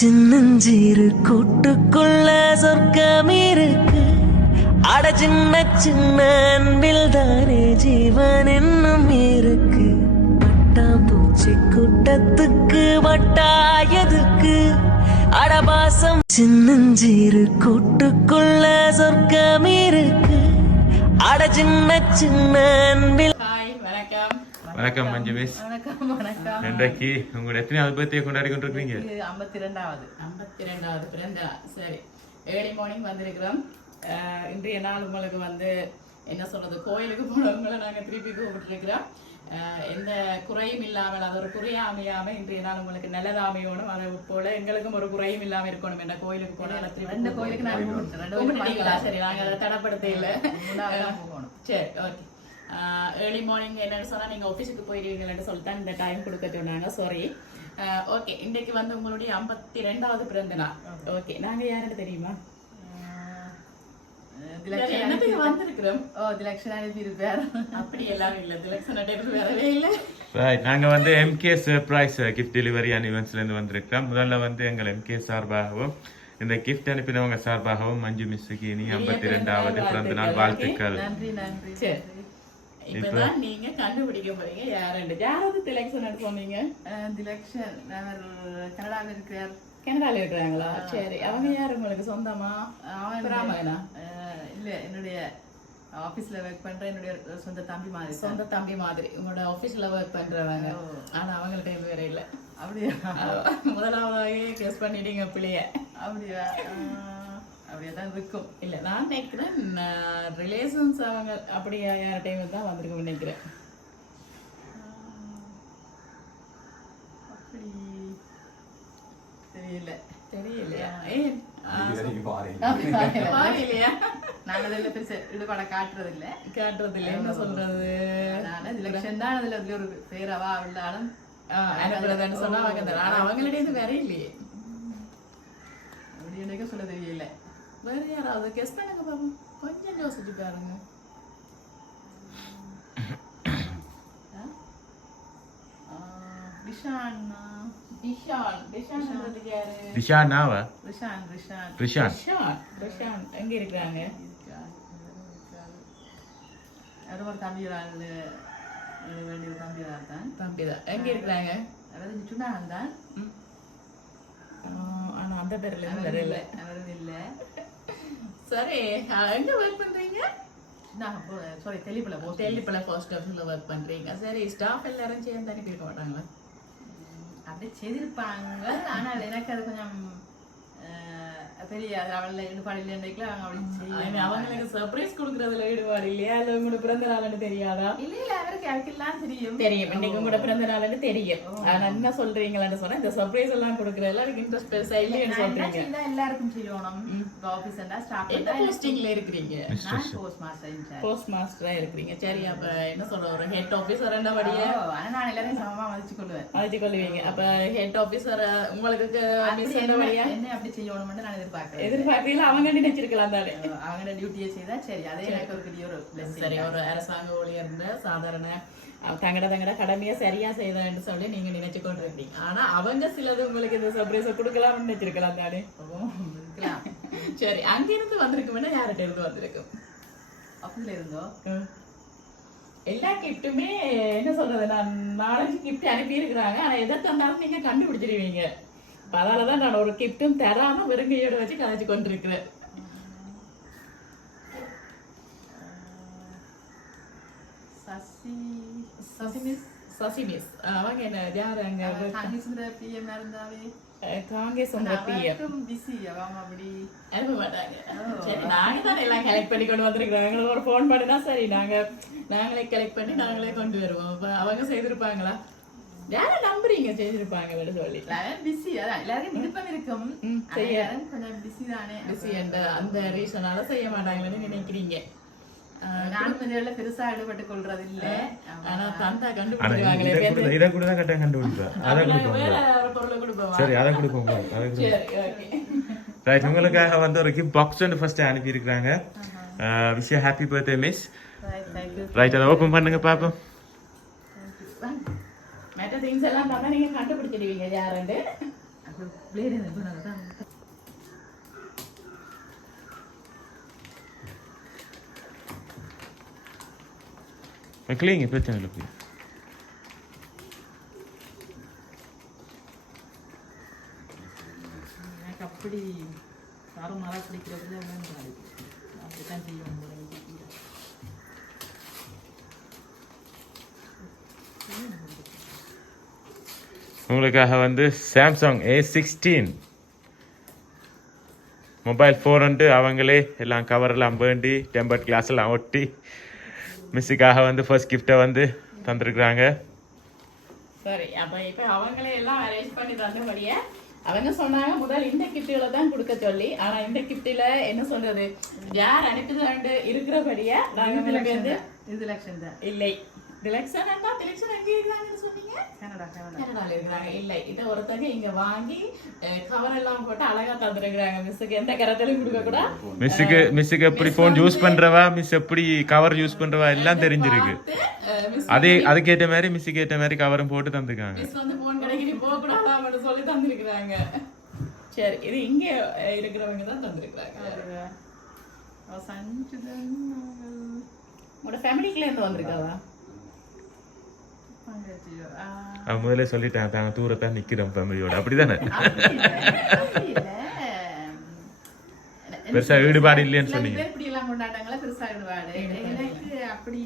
சின்னஞ்சீரு கூட்டுக்குள்ள சொர்க்கம் இருக்கு. அட சின்ன சின்ன அன்பில் தானே ஜீவன் என்னும் இருக்கு. பட்டாம்பூச்சி கூட்டத்துக்கு வட்டாயதுக்கு அடபாசம். சின்னஞ்சீரு கூட்டுக்குள்ள சொர்க்கம் இருக்கு. அட சின்ன சின்ன அன்பில். வணக்கம் மஞ்சு மிஸ். வணக்கம். இன்றைக்கு உங்களோட எத்தனையாவது பர்த்டே கொண்டாடி கொண்டிருக்கீங்க? 52வது பிறந்த. சரி, ஏர்லி மார்னிங் வந்திருக்கிறோம். இன்றைய நாள் உங்களுக்கு என்ன சொல்றது, கோயிலுக்கு போனவங்களை நாங்கள் திருப்பி கூப்பிட்டுருக்கிறோம். எந்த குறையும் இல்லாமல், அது ஒரு குறையா அமையாம இன்றைய நாள் உங்களுக்கு நல்லதா அமையணும். அதை போல எங்களுக்கும் ஒரு குறையும் இல்லாம இருக்கணும். என்ன கோயிலுக்கு போனா ரெண்டு கோயிலுக்கு நாங்கள் சரி, நாங்கள் அதை தடப்படுத்த இல்லை. சரி, ஓகே. ஏர்லி மார்னிங் என்னன்னு சொன்னால் நீங்கள் ஆஃபீஸுக்கு போயிடுவீங்கன்னு சொல்லிட்டு இந்த டைம் கொடுக்க சொன்னாங்க. சாரி. ஓகே, இன்றைக்கு உங்களுடைய 52வது பிறந்த நாள். ஓகே, நாங்கள் யாருன்னு தெரியுமா? வந்திருக்கிறோம். அப்படி எல்லாரும் இல்லை, திலக்ஷன் வரவே இல்லை. நாங்கள் MK surprise gift delivery and ஈவெண்ட்ஸ்லேருந்து வந்திருக்கிறோம். முதல்ல எங்கள் எம்கே சார்பாகவும் இந்த கிஃப்ட் அனுப்பினவங்க சார்பாகவும் மஞ்சு மிஸ்ஸுக்கு இனி 52வது பிறந்த நாள் வாழ்த்துக்கள். நன்றி. சரி, இப்பதான் நீங்க கண்டுபிடிக்க போறீங்க யாருன்னு. யாராவது திலக்ஷன் சொன்னீங்க? திலக்ஷன் கனடால இருக்கிறார். கனடால இருக்கிறாங்களா? சரி, அவங்க யாரு உங்களுக்கு சொந்தமா? ராமகனா? இல்ல, என்னுடைய ஆபீஸ்ல ஒர்க் பண்ற என்னுடைய சொந்த தம்பி மாதிரி. சொந்த தம்பி மாதிரி உங்களோட ஆபீஸ்ல ஒர்க் பண்றவங்க. ஆனா அவங்கள்ட்ட வேற இல்ல. அப்படியா? முதலாவதாவே கேஸ் பண்ணிட்டீங்க பிள்ளைய. அப்படியா? அப்படியேதான் இருக்கும். இல்லை, நான் நினைக்கிறேன் ரிலேஷன்ஸ் அவங்க அப்படியா யார்கிட்டையும் தான் வந்திருக்கோம் நினைக்கிறேன். அப்படி தெரியலையா? ஏன் நாங்க அதில் பெருசு ஈடுபாட காட்டுறது இல்லை. என்ன சொல்றது, திலக்ஷன் தான் அதுல ஒரு பேரவா உள்ளாலும் அனுப்புறதுன்னு சொன்னா அவங்க. ஆனா அவங்களிடையே வேற இல்லையே. அப்படி எனக்கு சொல்ல தெரியல. வேற யாராவது கெஸ் பண்ணுங்க பாப்போம். கொஞ்சம் யோசிச்சு பாருங்க. எங்க இருக்கிறாங்க? தம்பிதான். எங்க இருக்கிறாங்க? ஆனா அந்த பேர்ல இல்ல. சரி, எங்க ஒர்க் பண்றீங்க? தெல்லிப்பளை போஸ்ட் ஆஃபீஸ்ல ஒர்க் பண்றீங்க. சரி, ஸ்டாஃப் எல்லாரும் சேர்ந்து அனுப்பி இருக்க மாட்டாங்களா? அப்படியே செய்திருப்பாங்க. ஆனால் எனக்கு அது கொஞ்சம் பெரிய அவள ஈடுபாடு இல்லைன்னு அவங்களுக்கு சர்ப்ரைஸ் கொடுக்கறதுல ஈடுபாடு இல்லையா? இல்ல உங்களோட பிறந்த நாள்னு தெரியாதா? இல்ல, அவருக்கு யாருக்கெல்லாம் தெரியும். இன்னைக்கு உங்களோட பிறந்த நாள்னு தெரியும். ஆனா என்ன சொல்றீங்களான்னு சொன்னா, இந்த சர்ப்ரைஸ் எல்லாம் கொடுக்கறதுல எனக்கு இன்ட்ரெஸ்ட் பெருசா இல்லைன்னு சொல்றீங்க. எல்லாருக்கும் செய்யணும். ஆபீஸ் ஸ்டாஃப் போஸ்டிங்ல இருக்கிறீங்க. போஸ்ட் மாஸ்டரா இருக்கிறீங்க. சரி, அப்ப என்ன சொல்ற, ஒரு ஹெட் ஆபீசர் என்னபடியே நான் எல்லாரையும் சமமா மதிச்சு கொள்ளுவீங்க. அப்ப ஹெட் ஆபீசர் உங்களுக்கு என்ன அப்படி செய்யணும்னு நான் எதிர்பார்க்கறீங்களா? அவங்க நினைச்சிருக்கலாம் தானே. அவங்க டியூட்டியை செய்தா சரி, அதே எனக்கு ஒரு பெரிய ஒரு சரி, ஒரு அரசாங்க ஊழியர்ந்த சாதாரண தங்கட கடமையை சரியா செய்தன்னு சொல்லி நீங்க நினைச்சு கொண்டு இருக்கீங்க. ஆனா அவங்க சிலது உங்களுக்கு இந்த சர்ப்ரைஸ் கொடுக்கலாம்னு நினைச்சிருக்கலாம் தானே. சரி, அங்கிருந்து வந்திருக்கும்னா யார்கிட்ட இருந்து வந்திருக்கும்? அப்படில இருந்தோ எல்லா கிஃப்ட்டுமே என்ன சொல்றது, நான் 4 கிஃப்ட் அனுப்பி இருக்கிறாங்க. ஆனா எதை தந்தாலும் நீங்க கண்டுபிடிச்சிருவீங்க. அதனாலதான் நான் ஒரு கிஃப்டும் தராம வெறுங்கையோட வச்சு கதைச்சு கொண்டிருக்கிறேன். சசி மிஸ் அவங்க என்ன யாரு? அங்க காங்கிரஸ் பிஎம் இருந்தாவே. காங்கிரஸ் அனுப்ப மாட்டாங்க. சரி, நாங்க தான் எல்லாம் கலெக்ட் பண்ணி கொண்டு வந்திருக்கிறோம். எங்களுக்கு ஒரு போன் பண்ணினா சரி, நாங்களே கலெக்ட் பண்ணி நாங்களே கொண்டு வருவோம். இப்ப அவங்க செய்திருப்பாங்களா? யார நம்புறீங்க செய்திருப்பாங்க சொல்லி? பிஸி, அதான் எல்லாருக்கும் விருப்பம் இருக்கும். கொஞ்சம் பிஸி தானே. பிஸி அந்த ரீசனால செய்ய மாட்டாங்கன்னு நினைக்கிறீங்க. நானும் இதெல்லாம் பெருசா ஈடுபட்டு கொள்றது இல்ல. ஆனா தந்தா கண்டுபிடிப்பாங்களே. இத கூட தான் கரெக்ட்டா கண்டுபிடிப்பேன். அத கொடுப்போம். வேற ஒரு பொருளை கொடுப்போம். சரி, அத கொடுப்போம். சரி, ஓகே. ரைட், உங்களுக்காக ஒரு கிஃப்ட் பாக்ஸ் வந்து ஃபர்ஸ்ட் அனுப்பி இருக்காங்க. Wish you happy birthday miss. Right, அத ஓபன் பண்ணுங்க பாப்போம். மற்ற திங்ஸ் எல்லாம் பார்த்தா நீங்க கண்டுபிடிச்சிடுவீங்க யாருன்னு. பிளேட் இப்போ நாங்கள் தான் வைக்கலைங்க பிரச்சனை இல்லை போய் எனக்கு அப்படி யாரும் மரம் பிடிக்கிறதுல அப்படித்தான் செய்வோம் உங்களுக்காக வந்து சாம்சங் A16 மொபைல் ஃபோன் அவங்களே எல்லாம் கவரெல்லாம் வேண்டி டெம்பர்ட் கிளாஸ் எல்லாம் ஒட்டி மிஸ்ஸுக்காக வந்து ஃபர்ஸ்ட் கிஃப்டை வந்து தந்துருக்குறாங்க. சரி, அப்போ இப்போ அவங்களே எல்லாம் அரேஞ்ச் பண்ணி தந்தபடியே அவங்க சொன்னாங்க முதல் இந்த கிஃப்ட்டுகளை தான் கொடுக்க சொல்லி. ஆனா இந்த கிஃப்ட்டில் என்ன சொல்றது, யார் அனுப்பிட்டு இருக்கிறபடியே நாங்கள் வந்து இது லட்சம் தான் இல்லை. திலக்ஷன் எங்கே இருக்கிறாங்கன்னு சொன்னீங்க? கனடால இருக்கிறாங்க. இல்லை, இதை ஒருத்தங்க இங்க வாங்கி கவர் எல்லாம் போட்டு அழகா தந்துருக்குறாங்க. மிஸ்ஸுக்கு எந்த கரத்திலையும் கொடுக்க கூட. மிஸ்ஸுக்கு எப்படி போன் யூஸ் பண்றவா, மிஸ் எப்படி கவர் யூஸ் பண்றவா எல்லாம் தெரிஞ்சிருக்கு. அதுக்கேற்ற மாதிரி மிஸ்ஸுக்கு ஏற்ற மாதிரி கவரும் போட்டு தந்துருக்காங்க. மிஸ் வந்து போன் கடைக்கு நீ போக கூடாதான்னு சொல்லி தந்துருக்குறாங்க. சரி, இது இங்க இருக்கிறவங்க தான் தந்துருக்குறாங்க. உங்களோட ஃபேமிலிக்குள்ள இருந்து வந்திருக்காவா? முதல்ல சொல்லிட்டேன், தாங்க தூரத்தான் நிக்கிறோம் ஃபேமிலியோட, அப்படிதானே? பெருசா ஈடுபாடு இல்லைன்னு சொன்னீங்க. இப்படி எல்லாம் கொண்டாட்டாங்களா பெருசா ஈடுபாடு எனக்கு அப்படி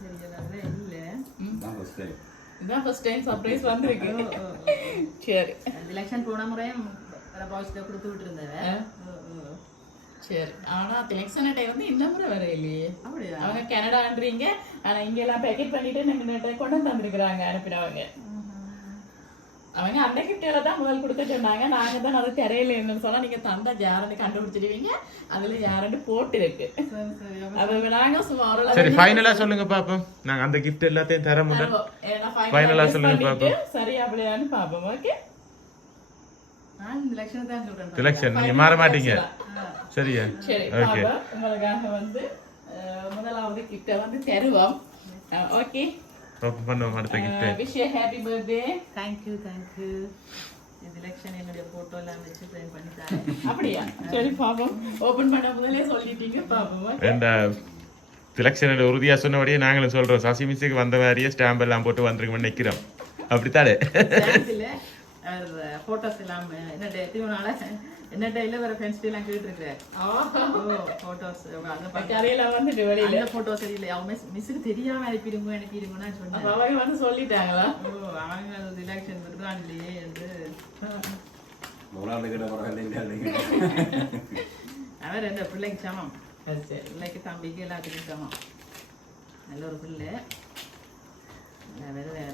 தெரியல. இல்ல, இதான் ஃபர்ஸ்ட் டைம் சர்ப்ரைஸ் வந்திருக்கு. சரி, எலெக்ஷன் போன முறையும் பாய்ஸ்ல கொடுத்து விட்டு இருந்தேன். சரி, ஆனா எலெக்ஷன் டே வந்து இந்த முறை வர இல்லையே. அவங்க கனடான்றீங்க, ஆனா இங்க எல்லாம் பேக்கெட் பண்ணிட்டு நம்ம கொண்டு தந்துருக்குறாங்க அனுப்பினவங்க. அவங்க அந்த கிஃப்ட்ல தான் முதல் கொடுக்க சொன்னாங்க. நாங்க தான் அது தெரியலன்னு சொன்னா நீங்க தந்தா யாருன்னு கண்டுபிடிச்சிடுவீங்க. அதுல யாருன்னு போட்டு இருக்கு. அது நாங்க சும்மா சரி ஃபைனலா சொல்லுங்க பாப்போம். நாங்க அந்த கிஃப்ட் எல்லாத்தையும் தர முடியும். ஃபைனலா சொல்லுங்க பாப்போம். சரி அப்படியான்னு பாப்போம். ஓகே, நான் இந்த லட்சணம் தான் சொல்றேன். எலெக்ஷன் நீங்க மாற மாட்டீங்க. சரியா? சரி, பாப்பா உங்களுக்காக வந்து முதலாவது கிஃப்ட் வந்து தருவோம். ஓகே, ஓபன் பண்ணுவோம் அடுத்த gift. Wish you happy birthday. Thank you. இந்த எலெக்ஷன் என்னோட போட்டோ எல்லாம் வச்சு ஃப்ரேம் பண்ணி தரேன். அப்படியே சரி பாப்போம். ஓபன் பண்ண முதல்ல சொல்லிட்டீங்க பாப்போம். இந்த எலெக்ஷனோட உறுதியா சொன்னபடியே நாங்களும் சொல்றோம். சசி மிஸ்ஸுக்கு வந்த மாதிரியே ஸ்டாம்ப் எல்லாம் போட்டு வந்திருக்கோம்னு நிக்கிறோம். அப்படித்தானே? போட்டோஸ் எல்லாம் என்ன திருநாள என்ன டேல வர ஃப்ரெண்ட்ஸ் எல்லாம் கேட்டு இருக்கேன். போட்டோஸ் அந்த பக்கறியில வந்து வெளியில போட்டோஸ் இல்ல. அவங்க மிஸ்க்கு தெரியாம அனுப்பிடுங்கன்னு சொன்னாங்க. அவங்க வந்து சொல்லிட்டாங்களா? அவங்க எலெக்ஷன் வருதான் இல்லையே என்று அவர் என்ன பிள்ளைக்கு சமம். பிள்ளைக்கு தம்பிக்கு எல்லாத்துக்கும் சமம். நல்ல ஒரு பிள்ளை. வேற வேற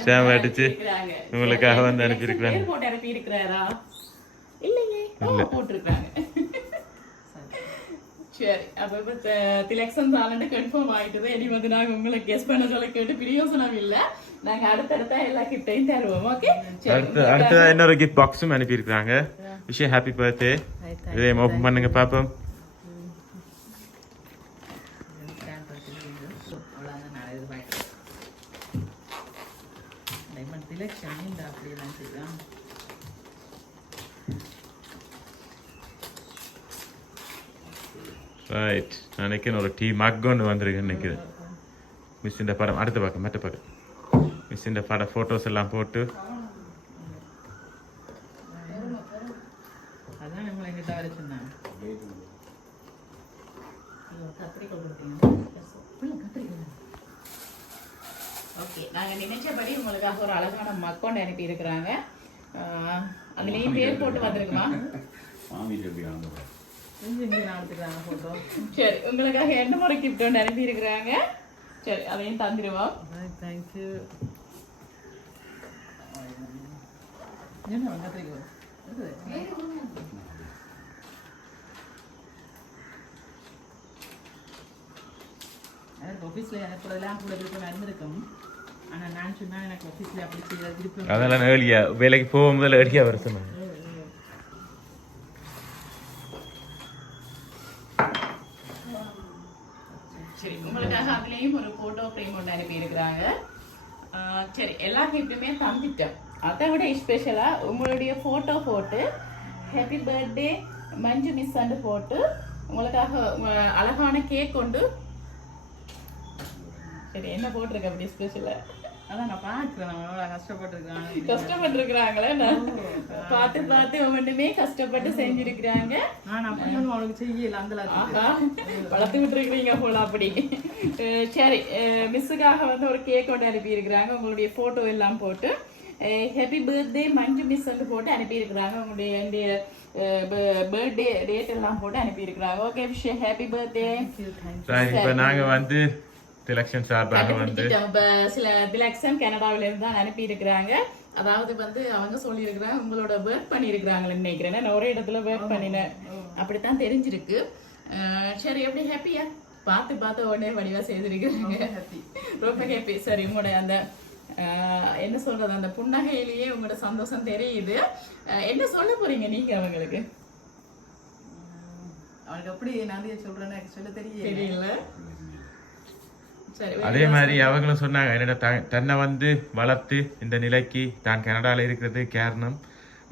ஸ்டாம்ப் அடிச்சு உங்களுக்காக வந்து அனுப்பியிருக்கிறாங்க. போட்டு அனுப்பி இருக்கிறாரா? இல்லையே, போட்டிருக்காங்க. சரி, அப்ப இப்ப திலக்ஷன் தானே கன்ஃபார்ம் ஆயிட்டது. இனி வந்து நாங்க உங்களை கெஸ் பண்ண சொல்ல கேட்டு பிரயோசனம் இல்ல. நாங்க அடுத்தடுத்த எல்லா கிஃப்டையும் தருவோம். ஓகே, அடுத்ததா இன்னொரு கிஃப்ட் பாக்ஸும் அனுப்பியிருக்காங்க. Wish you happy birthday. இதை ஓபன் பண்ணுங்க பாப்போம். ரைட், நினைக்கிறேன் ஒரு டீ மக் ஒன்று வந்திருக்கு நினைக்கிறேன். மிஸ் இந்த படம் அடுத்த பக்கம் மற்ற பக்கம் மிஸ் இந்த படம் ஃபோட்டோஸ் எல்லாம் போட்டு ஓகே, நாங்க நினைச்சபடி உங்களுக்காக ஒரு அழகான மக்கொண்டு அனுப்பி இருக்கிறாங்க. அதுலயும் பேர் போட்டு வந்திருக்குமா? சரி, உங்களுக்காக என்ன முறை கிஃப்ட் ஒன்று அனுப்பி இருக்கிறாங்க. சரி, அதையும் தந்துடுவோம். தேங்க்யூ. எனக்கு ஆஃபீஸில் அனுப்புறதெல்லாம் கூட விருப்பம் நடந்திருக்கும். ஆனால் நான் சொன்னால் எனக்கு ஆஃபீஸில் அப்படி செய்ய விருப்பம். அதெல்லாம் ஏர்லியா வேலைக்கு போகும்போது ஏர்லியா வர சொன்னாங்க. சரி உங்களுக்காக அதுலேயும் ஒரு ஃபோட்டோ ஃப்ரேம் ஒன்று அனுப்பியிருக்கிறாங்க. சரி எல்லா கிஃப்ட்டுமே தந்துட்டேன். அதை விட ஸ்பெஷலாக உங்களுடைய ஃபோட்டோ போட்டு happy birthday Manju miss and போட்டு உங்களுக்காக அழகான கேக் கொண்டு. சரி என்ன போட்டிருக்க அப்படி ஸ்பெஷலாக? அதான் நான் பார்க்குறேன் எவ்வளோ கஷ்டப்பட்டுருக்காங்க. கஷ்டப்பட்டுருக்குறாங்களே, பார்த்து பார்த்து ஒவ்வொன்றுமே கஷ்டப்பட்டு செஞ்சிருக்கிறாங்க. நான் அப்படி ஒன்றும் அவளுக்கு செய்யல அந்த வளர்த்து விட்டுருக்கிறீங்க போல அப்படி. சரி மிஸ்ஸுக்காக வந்து ஒரு கேக் கொண்டு அனுப்பியிருக்கிறாங்க. உங்களுடைய ஃபோட்டோ எல்லாம் போட்டு ஹாப்பி பர்த்டே மஞ்சு மிஸ் வந்து போட்டு அனுப்பியிருக்கிறாங்க. உங்களுடைய பர்த்டே டேட் எல்லாம் போட்டு அனுப்பியிருக்கிறாங்க. Okay wish happy birthday. இப்போ நாங்கள் வந்து திலக்ஷன் சார்பாக வந்து சில திலக்ஷன் கனடாவில இருந்து தான் அனுப்பி இருக்கிறாங்க. அதாவது வந்து அவங்க சொல்லியிருக்கிறாங்க உங்களோட ஒர்க் பண்ணியிருக்கிறாங்கன்னு நினைக்கிறேன். நான் ஒரே இடத்துல ஒர்க் பண்ணினேன் அப்படித்தான் தெரிஞ்சிருக்கு. சரி எப்படி ஹாப்பியா? பார்த்து பார்த்து உடனே வடிவா செய்திருக்கிறாங்க. ரொம்ப ஹாப்பி. சரி உங்களோட அந்த என்ன சொல்றது அந்த புன்னகையிலேயே உங்களோட சந்தோஷம் தெரியுது. என்ன சொல்ல போறீங்க நீங்க அவங்களுக்கு? அவனுக்கு எப்படி நன்றியை சொல்றேன்னு ஆக்சுவலா தெரியல. அதே மாதிரி அவங்களும் சொன்னாங்க என்னோட தன்னை வந்து வளர்த்து இந்த நிலைக்கு தான் கனடால இருக்கிறது காரணம்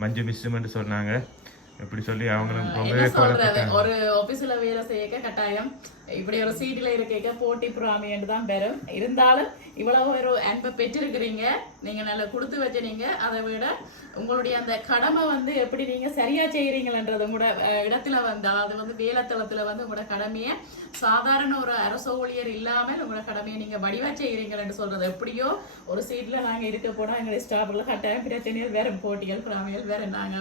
மஞ்சு மிஸ்ஸுன்னு சொன்னாங்க. எப்படி சொல்லி அவங்களும் ஒரு ஆபீஸ்ல வேலை செய்ய கட்டாயம் இப்படி ஒரு சீட்ல இருக்க போட்டி புறாமைன்னு தான் பெறும். இருந்தாலும் இவ்வளவு ஒரு அன்பை பெற்றிருக்கிறீங்க. நீங்க நல்லா கொடுத்து வச்சீங்க. அதை விட உங்களுடைய அந்த கடமை வந்து எப்படி நீங்க சரியா செய்யறீங்கன்றது உங்களோட இடத்துல வந்து அது வந்து வேலைத்தளத்துல வந்து உங்களோட கடமையை சாதாரண ஒரு அரசு ஊழியர் இல்லாமல் உங்களோட கடமையை நீங்க வடிவா செய்யறீங்கன்னு சொல்றது. எப்படியோ ஒரு சீட்ல நாங்க இருக்க போனா எங்களுடைய ஸ்டாஃப்ல கட்டாயம் பிரச்சனைகள் வேற, போட்டிகள் புறாமைகள் வேற, நாங்க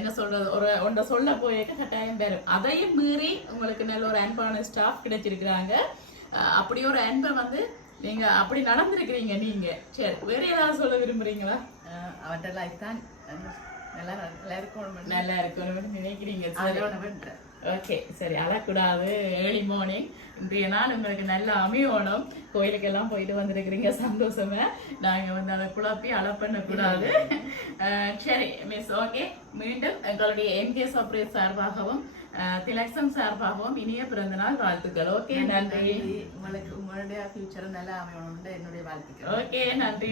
என்ன சொல்றது ஒரு ஒன்றை சொல்ல போயிருக்க கட்டாயம் வேற. அதையும் மீறி உங்களுக்கு நல்ல ஒரு அன்பான ஸ்டாஃப் கிடைச்சிருக்கிறாங்க. அப்படி ஒரு அன்பை வந்து நீங்க அப்படி நடந்திருக்கிறீங்க நீங்க. சரி வேற ஏதாவது சொல்ல விரும்புறீங்களா? அவட்ட லைஃப் தான் நல்லா இருக்கணும்னு நினைக்கிறீங்க. ஓகே சரி அழக்கூடாது. ஏர்லி மார்னிங் இன்றைய நாள் உங்களுக்கு நல்ல அமையோணும். கோயிலுக்கெல்லாம் போயிட்டு வந்திருக்கிறீங்க சந்தோஷமா. நாங்க வந்து அதை குழப்பி அழ பண்ணக்கூடாது. சரி மிஸ் ஓகே. மீண்டும் எங்களுடைய எம்கே சர்ப்ரைஸ் சார்பாகவும் திலக்ஷன் சார்பாகவும் இனிய பிறந்த நாள் வாழ்த்துக்கள். ஓகே நன்றி. உங்களுக்கு உங்களுடைய ஃபியூச்சர் நல்லா அமையணும் என்னுடைய வாழ்த்துக்கள். ஓகே நன்றி.